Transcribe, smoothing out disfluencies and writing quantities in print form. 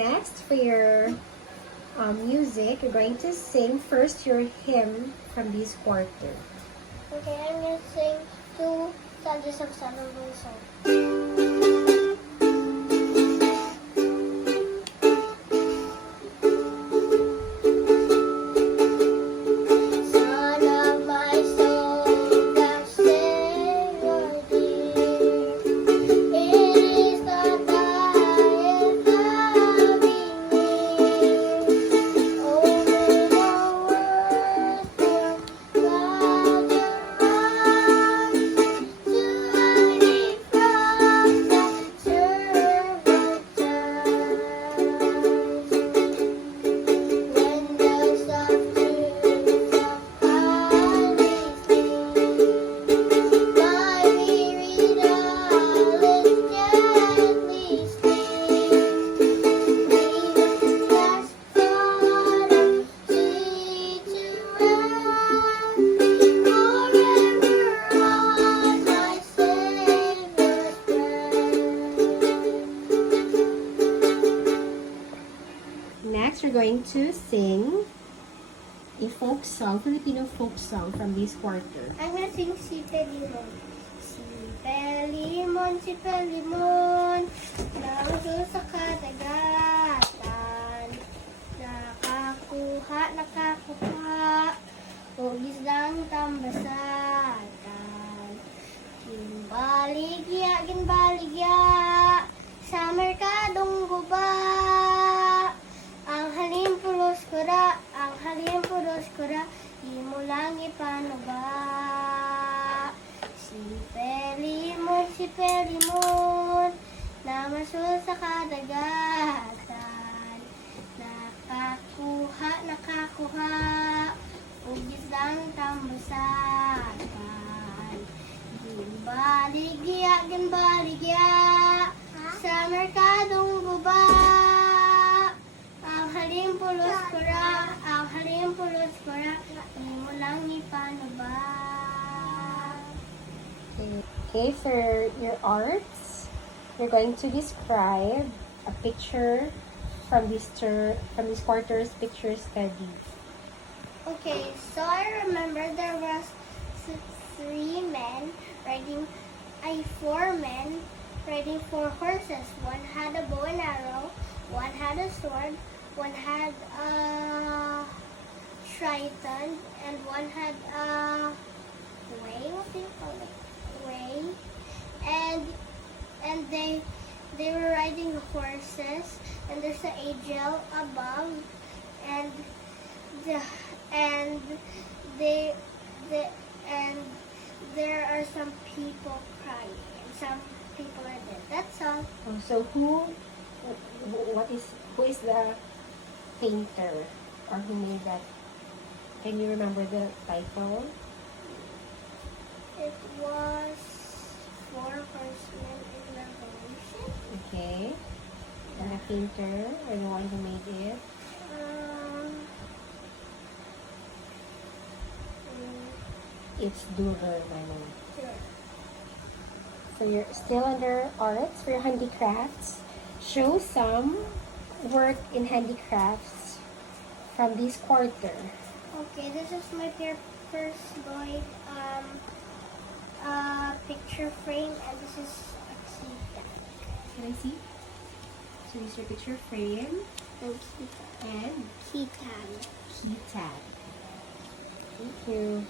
next for your music, you're going to sing first your hymn from this quarter. Okay, I'm going to sing two Soldiers of Salomon song. Next, we're going to sing a folk song, Filipino folk song from this quarter. I'm gonna sing Si Pelimon. Si Pelimon, si Pelimon, nauso sa kadagatan. Nakakuha, nakakuha, hugis ng tambasatan. Ginbaligya, ginbaligya, sa merkadong guba. Ang halim pulos kura, ang halim pulos kura, di mo lang ipanuba. Si Pelimon, namasul sa kadagatan. Nakakuha, nakakuha, ugis ng tambasatan. Ginbaligya, ginbaligya, sa merkadong guba. Ang halim pulos kura, ang halim pulos kura, di mo lang ipanuba. Okay, for your arts, you're going to describe a picture from this quarter's picture study. Okay, so I remember there was four men riding four horses. One had a bow and arrow, one had a sword, one had a trident, and one had a what do you call it? And they were riding the horses, and there's an angel above, and there are some people crying, and some people are dead. That's all. So who is the painter or who made that? Can you remember the title? It was Four Horsemen in Revolution. Okay. And the painter or the one who made it? It's Durer, Manon. Sure. So you're still under arts for your handicrafts. Show some work in handicrafts from this quarter. Okay, this is my paper slide picture frame, and this is a key tag. Can I see? So this is your picture frame And key tag. and Key tag. key tag. Thank you.